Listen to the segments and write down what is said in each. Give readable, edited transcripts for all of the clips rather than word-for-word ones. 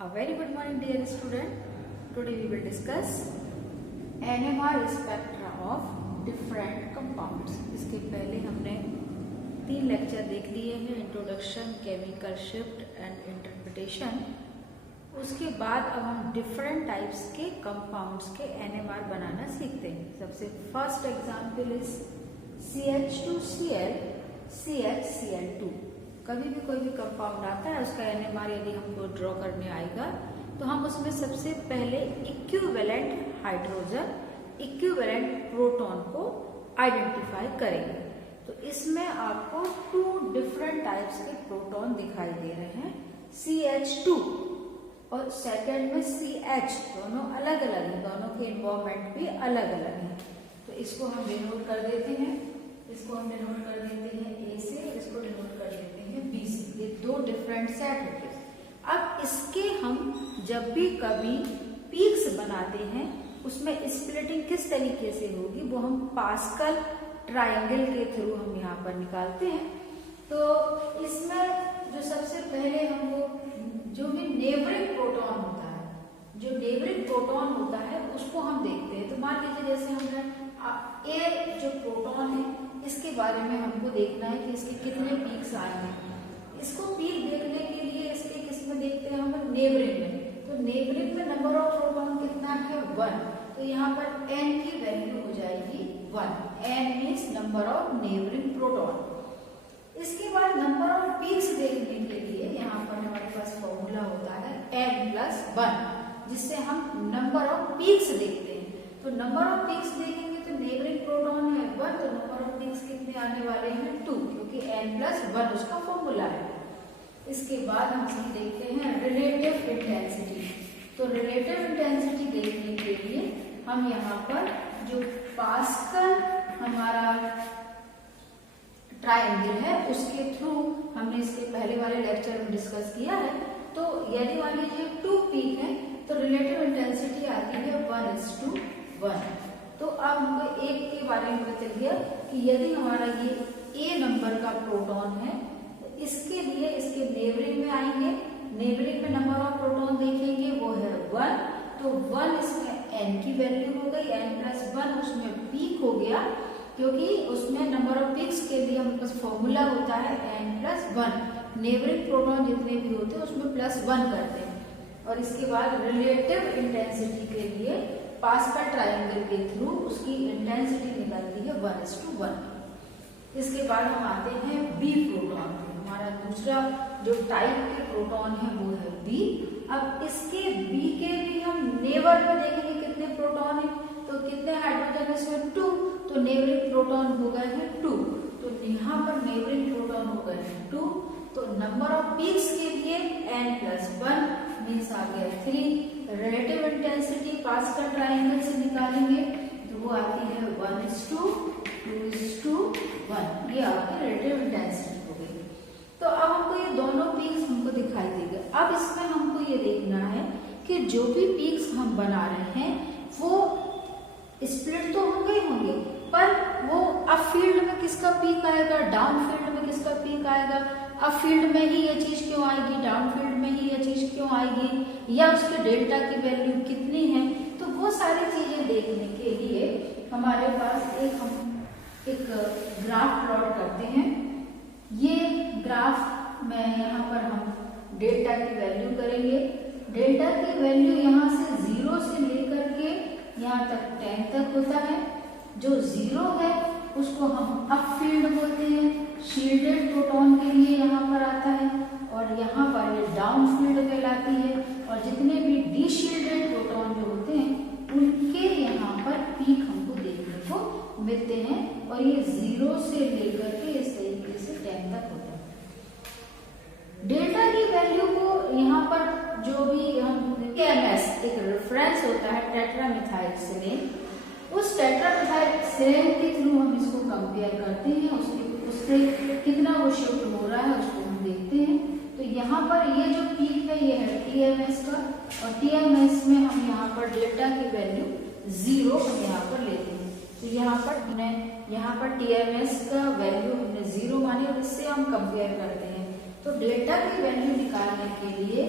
A very good morning dear student. Today we will discuss NMR spectra of different compounds. इसके पहले हमने 3 lecture देख लिए हैं, introduction, chemical shift and interpretation. उसके बाद अब हम डिफरेंट टाइप्स के कंपाउंड्स के NMR बनाना सीखते हैं। सबसे first example is CH2Cl CHCl2। कभी भी कोई भी कंपाउंड आता है उसका NMR यदि हमको ड्रॉ करने आएगा तो हम उसमें सबसे पहले इक्विवेलेंट हाइड्रोजन, इक्विवेलेंट प्रोटॉन को आइडेंटिफाई करेंगे। तो इसमें आपको 2 डिफरेंट टाइप्स के प्रोटॉन दिखाई दे रहे हैं, CH2 और सेकेंड में CH। दोनों अलग अलग हैं, दोनों के इन्वॉल्वमेंट भी अलग अलग हैं। तो इसको हम डिनोट कर देते हैं, इसको हम डिनोट कर देते हैं A से, इसको डिनोट कर देते हैं B से। ये 2 डिफरेंट सेट होते हैं। अब इसके हम जब भी कभी पीक्स बनाते हैं उसमें स्प्लिटिंग किस तरीके से होगी वो हम पास्कल ट्रायंगल के थ्रू हम यहाँ पर निकालते हैं। तो इसमें जो सबसे पहले हमको जो भी नेबरिंग प्रोटॉन होता है, जो नेबरिंग प्रोटॉन होता है उसको हम देखते हैं। तो मान लीजिए जैसे हमने ए जो प्रोटॉन है इसके बारे में हमको देखना है कि इसके कितने पीक्स आए हैं। इसको पीक देखने के लिए इसके किसमें देखते हैं हम, नेबरिंग में। तो नेबरिंग में नंबर ऑफ प्रोटॉन कितना है, 1। तो यहाँ पर n की वैल्यू हो जाएगी 1। n means number of neighbouring proton. इसके बाद नंबर ऑफ पीक्स देखने के लिए यहाँ पर हमारे पास फॉर्मूला होता है n+1, जिससे हम नंबर ऑफ पीक्स देखते हैं। तो नंबर ऑफ पीक्स देखेंगे तो नेबरिंग प्रोटॉन है 1, तो नंबर ऑफ पीक्स कितने आने वाले हैं 2, क्योंकि n+1 उसका फॉर्मूला है। इसके बाद हम देखते हैं रिलेटिव इंटेंसिटी। तो रिलेटिव इंटेंसिटी देखने के लिए हम यहाँ पर जो पास्कल हमारा ट्रायंगल है उसके थ्रू हमने इसके पहले वाले लेक्चर में डिस्कस किया है। तो यदि मान लीजिए 2 पीक है तो रिलेटिव इंटेंसिटी आती है 1:1। तो अब हमको एक के बारे में बता दिया कि यदि हमारा ये A नंबर का प्रोटॉन है तो इसके लिए इसके नेबरिंग में आएंगे, नेबरिंग में नंबर ऑफ प्रोटॉन देखेंगे वो है 1। तो 1 इसमें n की वैल्यू हो गई, n+1 उसमें पीक हो गया, क्योंकि उसमें नंबर ऑफ पीक्स के लिए हमारे पास फॉर्मूला होता है n+1। नेबरिंग प्रोटॉन जितने भी होते हैं उसमें +1 करते हैं। और इसके बाद रिलेटिव इंटेंसिटी के लिए पास्कल ट्रायंगल के थ्रू उसकी इंटेंसिटी निकलती है 1:1। इसके बाद हम आते हैं B प्रोटॉन। हमारा दूसरा जो टाइप के प्रोटॉन है वो है B। अब इसके B के भी हम नेबर में देखेंगे कितने प्रोटॉन है, तो कितने हाइड्रोजन इसमें 2, तो नेबरिंग प्रोटॉन हो गए हैं 2। तो यहाँ पर नेबरिंग प्रोटॉन हो गए हैं 2। तो नंबर ऑफ पीक्स के लिए n+1 मीन्स आ गया 3। रिलेटिव इंटेंसिटी पास्कल ट्रायंगल से निकालेंगे तो वो आती है 1:2:1। ये आपकी रिलेटिव इंटेंसिटी हो गई। तो अब हमको ये दोनों पीक्स हमको दिखाई देंगे। अब इसमें हमको ये देखना है कि जो भी पीक्स हम बना रहे हैं वो स्प्लिट तो होंगे ही होंगे, पर वो अप फील्ड में किसका पीक आएगा, डाउन फील्ड में किसका पीक आएगा, अप फील्ड में ही ये चीज क्यों आएगी, डाउन फील्ड में ही ये चीज क्यों आएगी, या उसके डेल्टा की वैल्यू कितनी है। तो वो सारी चीजें देखने के लिए हमारे पास एक ग्राफ प्लॉट करते हैं। ये ग्राफ में यहाँ पर हम डेल्टा की वैल्यू करेंगे। डेल्टा की वैल्यू यहाँ से 0 से लेकर के यहाँ तक 10 तक होता है। जो 0 है उसको हम अप फील्ड बोलते हैं, शील्डेड प्रोटॉन के लिए यहाँ पर आता है, और यहाँ पर ये डाउन फील्ड कहलाती है। और जितने भी डी शील्डेड प्रोटॉन जो होते हैं उनके यहाँ पर पीक हमको देखने को मिलते हैं, और ये 0 से लेकर के इस तरीके से 10 तक होता है। डेल्टा की वैल्यू को यहाँ पर जो भी हम TMS एक रेफरेंस होता है टेट्रामिथाइलसेलेन, उस टेट्रामिथाइलसेलेन के थ्रू हम इसको कंपेयर करते हैं, उससे कितना वो शिफ्ट हो रहा है उसको हम देखते हैं। तो यहाँ पर ये जो पीक है ये है TMS का, और TMS में हम यहाँ पर डेल्टा की वैल्यू 0 हम यहाँ पर लेते हैं। तो यहाँ पर TMS का वैल्यू हमने 0 मानी और इससे हम कंपेयर करते हैं। तो डेल्टा की वैल्यू निकालने के लिए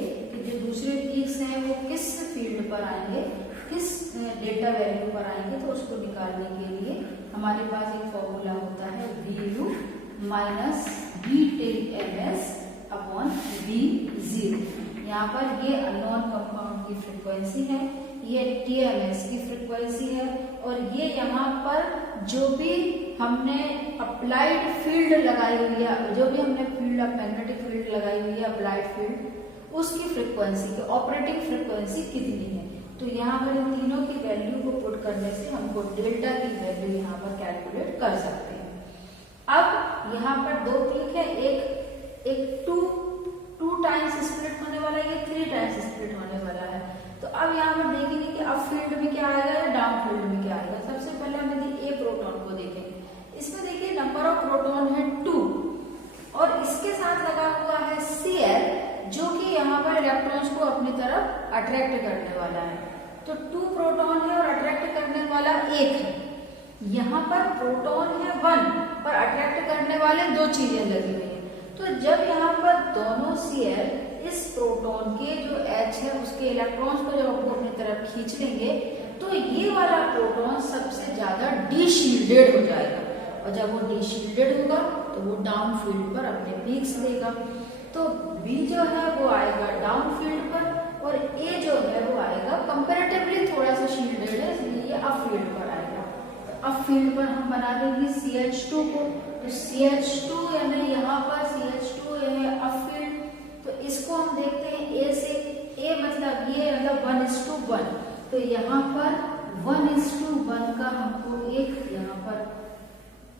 जो दूसरे पीक्स हैं वो किस फील्ड पर आएंगे, किस डेटा वैल्यू पर आएंगे, तो उसको निकालने के लिए हमारे पास एक फॉर्मूला होता है VU minus VTMS upon V0। यहाँ पर ये अननोन कंपाउंड की फ्रीक्वेंसी है, ये TMS की फ्रीक्वेंसी है, और ये यहाँ पर जो भी हमने अप्लाइड फील्ड लगाई हुई है, जो भी हमने फील्ड मैग्नेटिक फील्ड लगाई हुई है अप्लाइड फील्ड, उसकी फ्रीक्वेंसी की ऑपरेटिंग फ्रीक्वेंसी कितनी है। तो यहाँ पर इन तीनों की वैल्यू को पुट करने से हमको डेल्टा की वैल्यू यहाँ पर कैलकुलेट कर सकते हैं। अब यहाँ पर दो पीक है, एक टू टाइम्स स्प्लिट होने वाला है, ये 3 टाइम्स स्प्लिट होने वाला है। तो अब यहाँ पर देखेंगे कि अप फील्ड में क्या आएगा या डाउन फील्ड में क्या आएगा। सबसे पहले हम यदि ए प्रोटॉन को देखें, इसमें देखिए नंबर ऑफ प्रोटॉन है 2 और इसके साथ लगा हुआ है Cl जो कि यहाँ पर इलेक्ट्रॉन्स को अपनी तरफ अट्रैक्ट करने वाला है। तो 2 प्रोटॉन है और अट्रैक्ट करने वाला 1 है। यहाँ पर प्रोटॉन है 1 पर अट्रैक्ट करने वाले 2 चीजें लगी हुई है। तो जब यहाँ पर दोनों Cl इस प्रोटॉन के जो H है उसके इलेक्ट्रॉन्स को जब आपको अपनी तरफ खींच लेंगे तो ये वाला प्रोटॉन सबसे ज्यादा डीशील्डेड हो जाएगा, और जब वो डीशील्डेड होगा तो वो डाउन फील्ड पर अपने पीक्स देगा। तो B जो है वो आएगा डाउन फील्ड पर और A जो है वो आएगा कंपैरेटिवली थोड़ा सा शील्डेड है, इसलिए ये अप फील्ड पर आएगा। अप फील्ड पर हम बना देंगे CH2 को, तो CH2 यानी यहाँ पर CH2 है अप फील्ड। तो इसको हम देखते हैं A से, A मतलब ये मतलब 1:1, तो यहाँ पर 1:1 का हमको एक यहाँ पर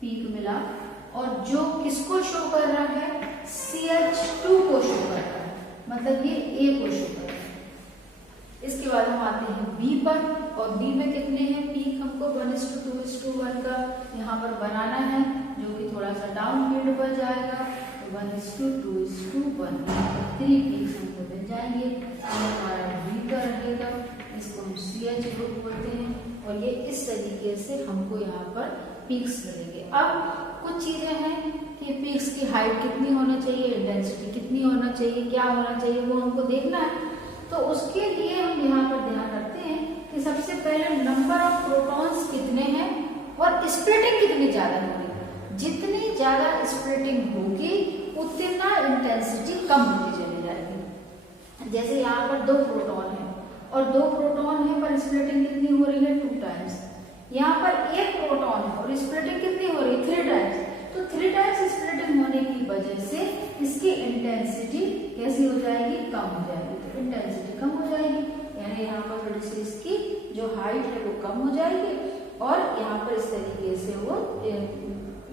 पीक मिला, और जो किसको शो कर रहा है, CH2 को शो कर रहा है, मतलब ये A को शो कर रहा है। इसके बाद हम आते हैं B पर, और B में कितने हैं पीक, हमको 1:2:1 का यहाँ पर बनाना है, जो कि थोड़ा सा डाउन फील्ड पर जाएगा। 1:2:1 3 पीक्स हमको मिल जाएंगे। हमारा B का रहेगा, इसको हम CH ग्रुप बोलते हैं, और ये इस तरीके से हमको यहाँ पर पीक्स मिलेंगे। अब कुछ चीजें हैं कि पीक्स की हाइट कितनी होना चाहिए, इंटेंसिटी कितनी होना चाहिए, क्या होना चाहिए, वो हमको देखना है। तो उसके लिए हम यहाँ पर ध्यान रखते हैं कि सबसे पहले नंबर ऑफ प्रोटॉन्स कितने हैं और स्प्लिटिंग कितनी ज्यादा होगी। जितनी ज्यादा स्प्लिटिंग होगी उतना इंटेंसिटी कम होती चली जाएगी। जैसे यहाँ पर 2 प्रोटॉन है और 2 प्रोटॉन है पर स्प्लिटिंग कितनी हो रही है 2 टाइम्स। यहाँ पर 1 प्रोटॉन है और स्प्लिटिंग कितनी हो रही है 3 टाइम्स। तो 3 टाइम्स स्प्लिटिंग होने की वजह से इसकी इंटेंसिटी कैसी हो जाएगी, कम हो जाएगी। तो इंटेंसिटी कम हो जाएगी, यानी यहाँ पर थोड़ी सी इसकी जो हाइट है वो कम हो जाएगी, और यहाँ पर इस तरीके से वो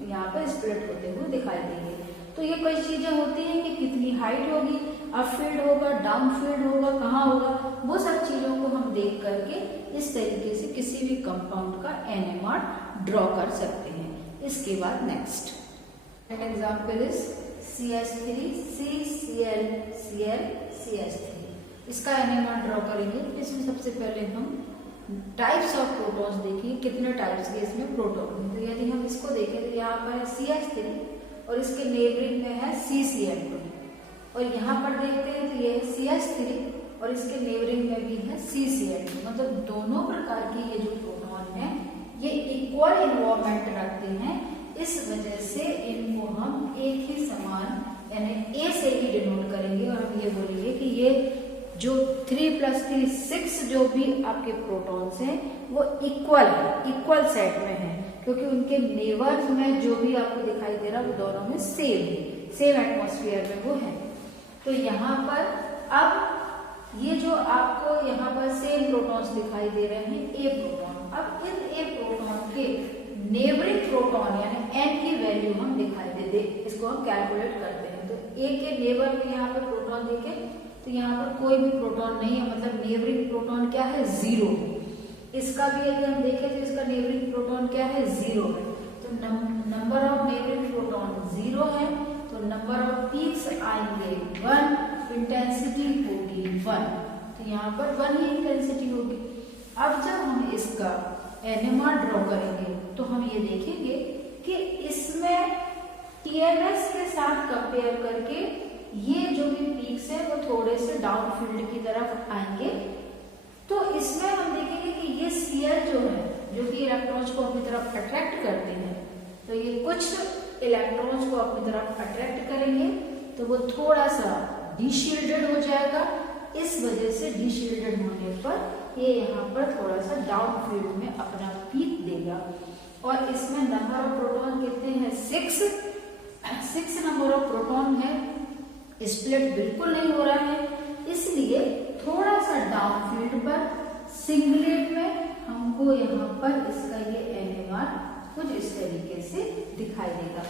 यहाँ पर स्प्लिट होते हुए दिखाई देंगे। तो ये कई चीजें होती हैं कि कितनी हाइट होगी, अप फील्ड होगा, डाउन फील्ड होगा, कहाँ होगा, वो सब चीजों को हम देख करके इस तरीके से किसी भी कंपाउंड का NMR ड्रॉ कर सकते हैं। इसके बाद next example is CH3 CCl Cl CH3। इसका NMR ड्रॉ करेंगे। इसमें सबसे पहले हम टाइप्स ऑफ प्रोटॉन्स देखिए, कितने टाइप्स के इसमें प्रोटॉन है। तो यदि हम इसको देखें तो यहाँ पर है CH3 और इसके नेबरिंग में है CCl2, और यहाँ पर देखते हैं तो ये है CH3 और इसके नेबरिंग में भी है CCl2। मतलब दोनों प्रकार की ये जो प्रोटॉन है ये इक्वल इन्वॉल्वमेंट रखते हैं, इस वजह से इनको हम एक ही समान यानी A से ही डिनोट करेंगे, और हम ये बोलेंगे कि ये जो 3 + 3 6 जो भी आपके प्रोटॉन्स हैं वो इक्वल सेट में है, क्योंकि उनके नेबर्स में जो भी आपको दिखाई दे रहा है वो दोनों में सेम एटमॉस्फेयर में वो है। तो यहाँ पर अब ये जो आपको यहाँ पर सेम प्रोटॉन्स दिखाई दे रहे हैं A प्रोटॉन। अब इन A प्रोटॉन के नेबरिंग प्रोटॉन यानी N की वैल्यू हम दिखाई दे, इसको हम कैलकुलेट करते हैं। तो A के नेबर में यहाँ पे प्रोटॉन देखें तो यहाँ पर कोई भी प्रोटॉन नहीं है, मतलब नेबरिंग प्रोटॉन क्या है 0। इसका भी यदि हम देखें तो इसका नेबरिंग प्रोटॉन क्या है 0 है। तो नंबर ऑफ नेबरिंग प्रोटॉन 0 है, तो नंबर ऑफ पीक्स आएंगे 1, इंटेंसिटी होगी 1, तो यहाँ पर 1 ही इंटेंसिटी होगी। अब जब हम इसका NMR ड्रॉ करेंगे तो हम ये देखेंगे कि इसमें TMS के साथ कंपेयर करके ये जो भी पीक्स है वो थोड़े से डाउन फील्ड की तरफ आएंगे, इलेक्ट्रॉन्स को अपनी तरफ अट्रैक्ट करते हैं, तो ये कुछ इलेक्ट्रॉन्स को अपनी तरफ अट्रैक्ट करेंगे तो वो थोड़ा सा डीशील्डेड हो जाएगा। इस वजह से डीशील्डेड होने पर ये यहाँ पर थोड़ा सा डाउन फील्ड में अपना पीक देगा। और इसमें नंबर ऑफ प्रोटॉन कितने हैं? 6 नंबर ऑफ प्रोटॉन है। स्प्लिट बिल्कुल नहीं हो रहा है, इसलिए थोड़ा सा डाउन फील्ड पर सिंगलेट में हमको यहाँ पर इसका ये NMR कुछ इस तरीके से दिखाई देगा।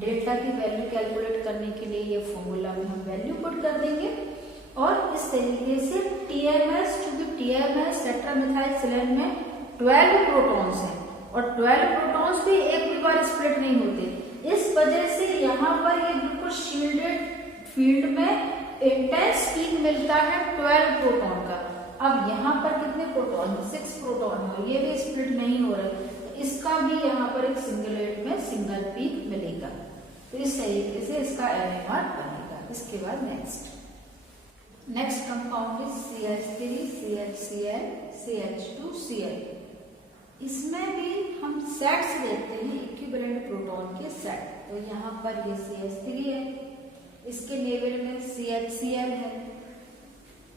डेल्टा की वैल्यू कैलकुलेट करने के लिए ये फॉर्मूला में हम वैल्यू पुट कर देंगे और इस तरीके से TMS, चूंकि TMS टेट्रामेथाइलसिलेन में 12 प्रोटॉन्स हैं और 12 प्रोटॉन्स भी एक भी बार स्प्लिट नहीं होते, इस वजह से यहाँ पर ये बिल्कुल शील्डेड फील्ड में इंटेंस पीक मिलता है 12 प्रोटॉन का। अब यहाँ पर कितने प्रोटॉन? 6 प्रोटॉन है और ये भी स्प्लिट नहीं हो रहा है, तो इसका भी यहाँ पर एक सिंगलेट में सिंगल पीक मिलेगा। तो इस तरीके से इसका NMR बनेगा। इसके बाद नेक्स्ट कंपाउंड है CH3, CHCl, CH2Cl। इसमें भी हम सेट्स देखते हैं, इक्विवेलेंट प्रोटॉन के सेट। तो यहाँ पर ये CH3 है, इसके नेबल में CHCl है,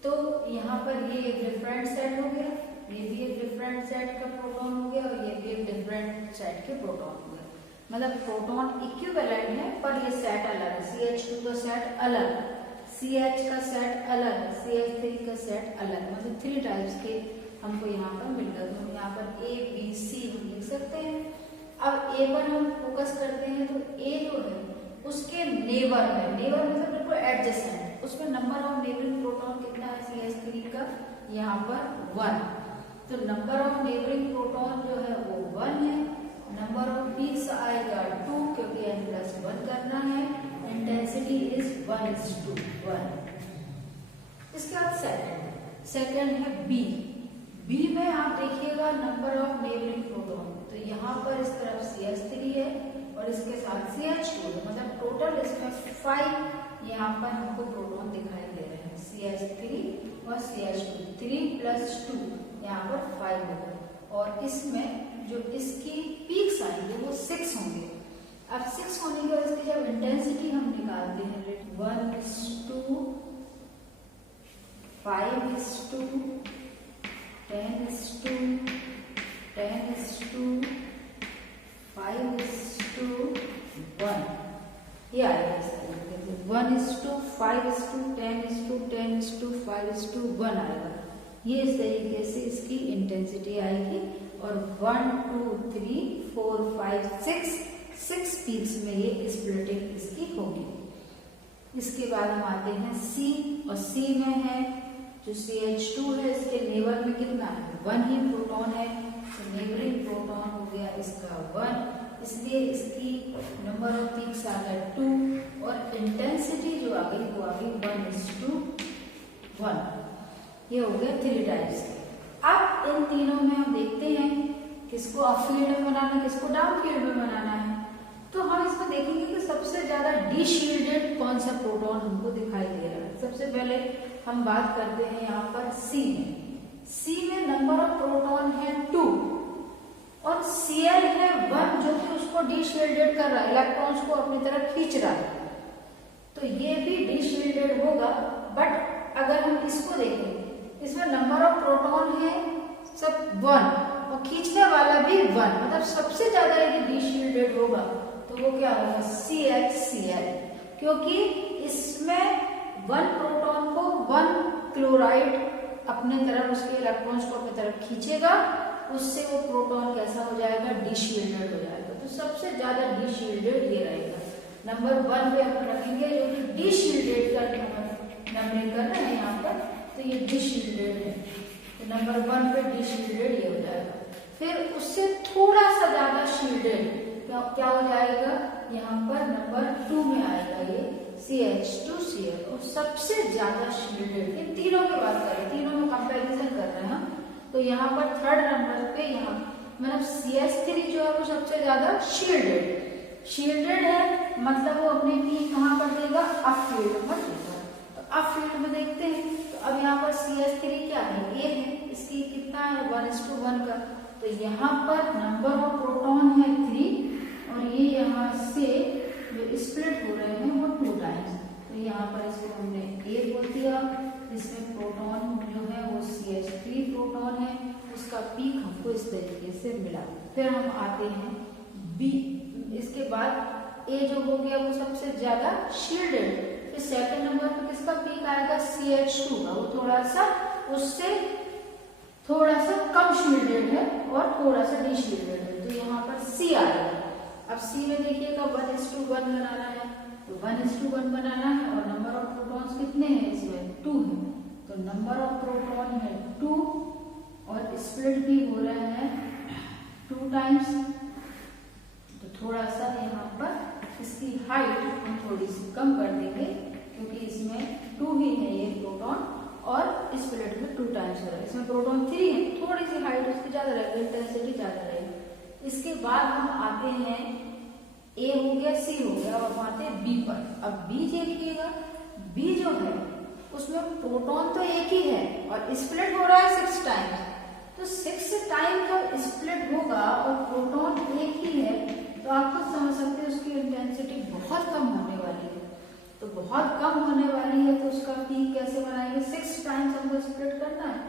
तो यहाँ पर ये एक डिफरेंट सेट हो गया, ये भी एक डिफरेंट सेट का प्रोटॉन हो गया और ये भी एक डिफरेंट सेट के प्रोटॉन हो गया। मतलब प्रोटॉन इक्विवेलेंट है पर ये सेट अलग है। CH2 का सेट अलग, CH का सेट अलग, CH3 का सेट अलग, मतलब 3 टाइप्स के हमको यहाँ पर मिल गए। तो हम यहाँ पर A, B, C हम लिख सकते हैं। अब A पर हम फोकस करते हैं, तो A जो है उसके नेबर में, नेबर मतलब बिल्कुल एडजेसेंट, उसमें नंबर ऑफ नेबरिंग प्रोटॉन कितना है CH3 का? यहाँ पर 1। तो नंबर ऑफ नेबरिंग प्रोटॉन जो है वो 1 है। नंबर ऑफ पीक्स आएगा 2 क्योंकि n+1 करना है। Intensity is 1:1। इसके बाद सेकंड है बी में आप देखिएगा नंबर ऑफ नेबरिंग प्रोटॉन, तो यहाँ पर इस तरफ CH3 है और इसके साथ CH2 है, मतलब टोटल इसमें 5 यहाँ पर हमको प्रोटॉन दिखाई दे रहे हैं। CH3 और CH2, 3+2 यहाँ पर 5 होगा और इसमें जो इसकी पीक्स आएंगे वो 6 होंगे। अब 6 होने के बाद इसकी जब इंटेंसिटी हम निकालते हैं 1:5:10:2 5:1 ये आएगा इस तरीके से 1:5:10:10:5:1 आएगा। ये इस तरीके से इसकी इंटेंसिटी आएगी और 1 2 3 4 5 6 पीक्स में ये स्प्लिटिंग इसकी होगी। इसके बाद हम आते हैं C और C में है जो CH2 है, इसके नेबर में कितना है? 1 ही प्रोटॉन है, तो नेबरिंग प्रोटॉन हो गया इसका 1, इसलिए इसकी नंबर ऑफ पीक्स आ गया 2 और इंटेंसिटी जो आ गई वो आ गई 1:1। ये हो गया 3 टाइप्स के। अब इन तीनों में हम देखते हैं किसको अप फील्ड में बनाना है, किसको डाउन फील्ड में बनाना है। तो हम इसको देखेंगे कि सबसे ज्यादा डीशील्डेड कौन सा प्रोटॉन हमको दिखाई दे रहा है। सबसे पहले हम बात करते हैं यहाँ पर C में नंबर ऑफ प्रोटॉन है 2 और Cl है 1 जो कि उसको डीशील्डेड कर रहा है, इलेक्ट्रॉन्स को अपनी तरफ खींच रहा है, तो ये भी डीशील्डेड होगा। बट अगर हम इसको देखें, इसमें नंबर ऑफ प्रोटॉन है सब 1 और खींचने वाला भी 1, मतलब सबसे ज्यादा यदि डीशील्डेड होगा तो वो क्या होगा? CHCl, क्योंकि इसमें 1 प्रोटॉन को 1 क्लोराइड अपने तरफ, उसके इलेक्ट्रॉन्स को अपनी तरफ खींचेगा, उससे वो प्रोटॉन कैसा हो जाएगा? डीशील्डेड हो जाएगा। तो सबसे ज्यादा डीशील्डेड ये रहेगा। नंबर 1 पे हम रखेंगे जो कि डीशील्डेड का नंबरिंग कर रहे हैं यहाँ पर, तो ये डीशील्डेड है, तो नंबर 1 पे डीशील्डेड ये हो जाएगा। फिर उससे थोड़ा सा ज्यादा शील्डेड क्या हो जाएगा? यहाँ पर नंबर 2 में आएगा ये CH2Cl और सबसे ज्यादा शील्डेड। ये तीनों की बात करें, तीनों में कंपैरिजन कर रहे हैं हम, तो यहाँ पर 3rd नंबर पे यहाँ मतलब CH3 जो है वो सबसे ज्यादा शील्डेड है, मतलब वो अपनी पीक कहाँ पर देगा? अप फील्ड में देगा। तो अप फील्ड में देखते हैं, तो अब यहाँ पर CH3 क्या है? A है, इसकी कितना है? 1:1 का, तो यहाँ पर नंबर ऑफ प्रोटॉन है 3 और ये यहाँ से जो स्प्लिट हो रहे हैं वो 2 टाइम्स। तो यहाँ पर इसको हमने A बोल दिया, इसमें प्रोटॉन जो है वो CH3 प्रोटॉन है, उसका पीक हमको इस तरीके से मिला। फिर हम आते हैं B, इसके बाद A जो हो गया वो सबसे ज्यादा शील्डेड, फिर सेकंड नंबर पर किसका पीक आएगा CH2 का, वो थोड़ा सा उससे थोड़ा सा कम शील्डेड है और थोड़ा सा डीशील्डेड है, तो यहाँ पर C आ गया। अब C में देखिएगा 1:1 बनाना है, तो 1:1 बनाना है और नंबर ऑफ प्रोटॉन्स कितने हैं इसमें 2 है, तो नंबर ऑफ प्रोटॉन है 2 और स्प्लिट भी हो रहे हैं 2 टाइम्स। तो थोड़ा सा यहाँ पर इसकी हाइट हम थोड़ी सी कम कर देंगे क्योंकि इसमें 2 ही है ये प्रोटॉन और स्प्लिट में 2 टाइम्स हो रहा है। इसमें प्रोटॉन 3 है, थोड़ी सी हाइट उसकी ज्यादा रहेगी, इंटेंसिटी ज्यादा रहेगी। इसके बाद हम आते हैं A हो गया, C हो गया और आते हैं B पर। अब B देखिएगा, B जो है उसमें प्रोटॉन तो एक ही है और स्प्लिट हो रहा है 6 टाइम्स, तो 6 टाइम जब स्प्लिट होगा और प्रोटॉन एक ही है तो आप खुद समझ सकते हैं उसकी इंटेंसिटी बहुत कम होने वाली है। तो बहुत कम होने वाली है तो उसका पीक कैसे बनाएंगे, 6 टाइम्स हमको स्प्लिट करना है,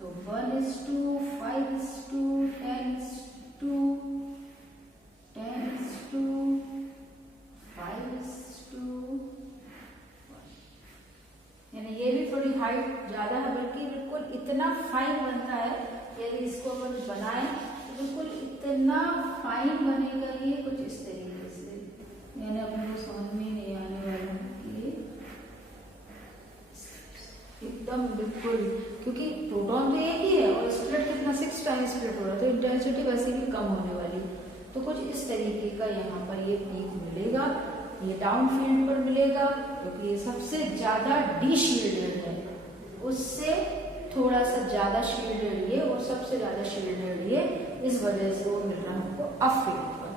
तो 1:2, 5:2, 10:2, 10:2, 5:1, यानी ये भी थोड़ी हाइट ज्यादा है, बल्कि बिल्कुल इतना फाइन बनता है, यदि इसको अपन बनाएं तो बिल्कुल इतना फाइन बनेगा ये कुछ इस तरीके से, यानी अपने को समझ में नहीं आने वाला कि एकदम बिल्कुल, क्योंकि प्रोटॉन तो एक ही है और स्प्लिट कितना 6 टाइम स्प्लिट हो रहा है, तो इंटेंसिटी वैसे भी कम होने वाली। तो कुछ इस तरीके का यहाँ पर ये पीक मिलेगा, ये डाउन फील्ड पर मिलेगा क्योंकि ये सबसे ज्यादा डीशील्डेड है, उससे थोड़ा सा ज्यादा शील्डेड ये और सबसे ज्यादा शील्डेड ये, इस वजह से वो मिल रहा है हमको अप फील्ड पर।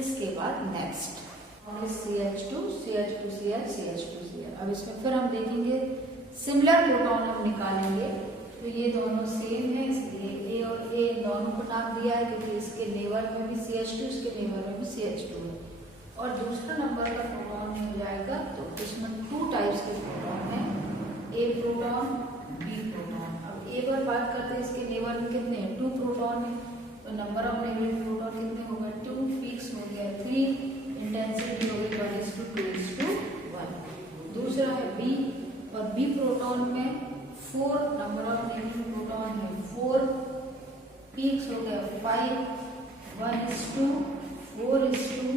इसके बाद next CH2, CH2, CH, CH2, CH। अब इसमें फिर हम देखेंगे सिमिलर प्रोटॉन हम निकालेंगे, तो ये दोनों सेम है इसलिए A और A दोनों को नाम दिया है क्योंकि इसके नेबर में भी CH2, इसके नेबर में भी CH2 है। और दूसरा नंबर का प्रोटॉन हो जाएगा, तो इसमें 2 टाइप्स के प्रोटॉन है, A प्रोटॉन, B प्रोटॉन। अब A पर बात करते हैं, इसके नेबर में कितने हैं 2 प्रोटॉन है, तो नंबर ऑफ नेबरिंग प्रोटॉन कितने हो गए 2, पीक्स हो गया 3, इंटेंसिटी हो गई 1:2:1। दूसरा है B और B प्रोटॉन में 4 नंबर ऑफ नेबरिंग प्रोटॉन है 4, पीक्स हो गया 5, 1:2, 4:2,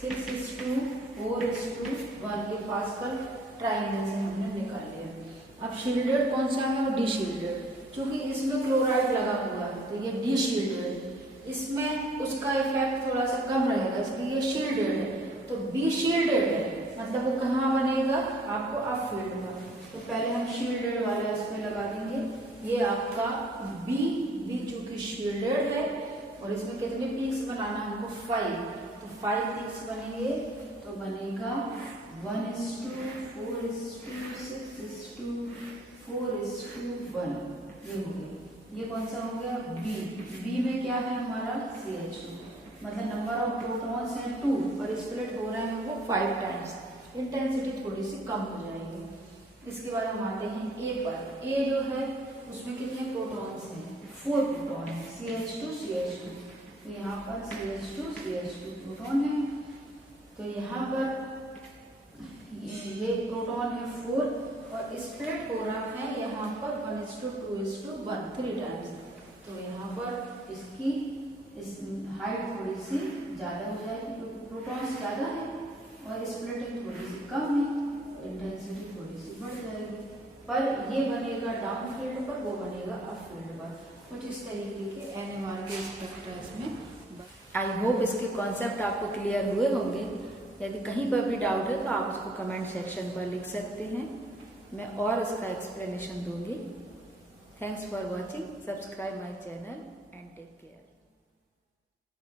6:2, 4:1 के पास्कल ट्राइंगल से हमने निकाल लिया। अब शील्डेड कौन सा है, वो डीशील्डेड, क्योंकि इसमें क्लोराइड लगा हुआ है तो ये डीशील्डेड, इसमें उसका इफेक्ट थोड़ा सा कम रहेगा इसलिए ये शील्डेड है। तो बी शील्डेड है मतलब वो कहाँ बनेगा आपको अप फील्ड में, तो पहले हम शील्डेड वाला इसमें लगा देंगे, ये आपका बी चूंकि शील्डेड है और इसमें कितने पीक्स बनाना है हमको 5, तो 5 पीक्स बनेंगे, तो बनेगा 1:2, 4:2, 6:2, 4:1, ये हो गया। ये कौन सा हो गया बी में क्या है हमारा CH2, मतलब नंबर ऑफ प्रोटॉन्स है 2 और स्प्लिट हो रहा है वो 5 टाइम्स, इंटेंसिटी थोड़ी सी कम हो जाएगी। इसके बाद हम आते हैं A पर। A जो है उसमें कितने प्रोटॉन्स हैं 4 प्रोटॉन है, CH2 CH2, तो यहाँ पर CH2 प्रोटॉन है, तो यहाँ पर ये प्रोटॉन है 4 और स्प्लिट हो रहा है यहाँ पर 1:2:1 3 टाइम्स, तो यहाँ पर इसकी इस हाइट थोड़ी सी ज्यादा हो जाएगी क्योंकि प्रोटॉन्स ज्यादा है और स्प्लिटिंग थोड़ी सी कम है, इंटेंसिटी थोड़ी सी बढ़ जाएगी, पर ये बनेगा डाउन फील्ड पर, वो बनेगा अप फील्ड पर। कुछ इस तरीके के NMR के स्ट्रक्चर्स में। आई होप इसके कॉन्सेप्ट आपको क्लियर हुए होंगे। यदि कहीं पर भी डाउट है तो आप उसको कमेंट सेक्शन पर लिख सकते हैं, मैं और इसका एक्सप्लेनेशन दूंगी। Thanks for watching, subscribe my channel.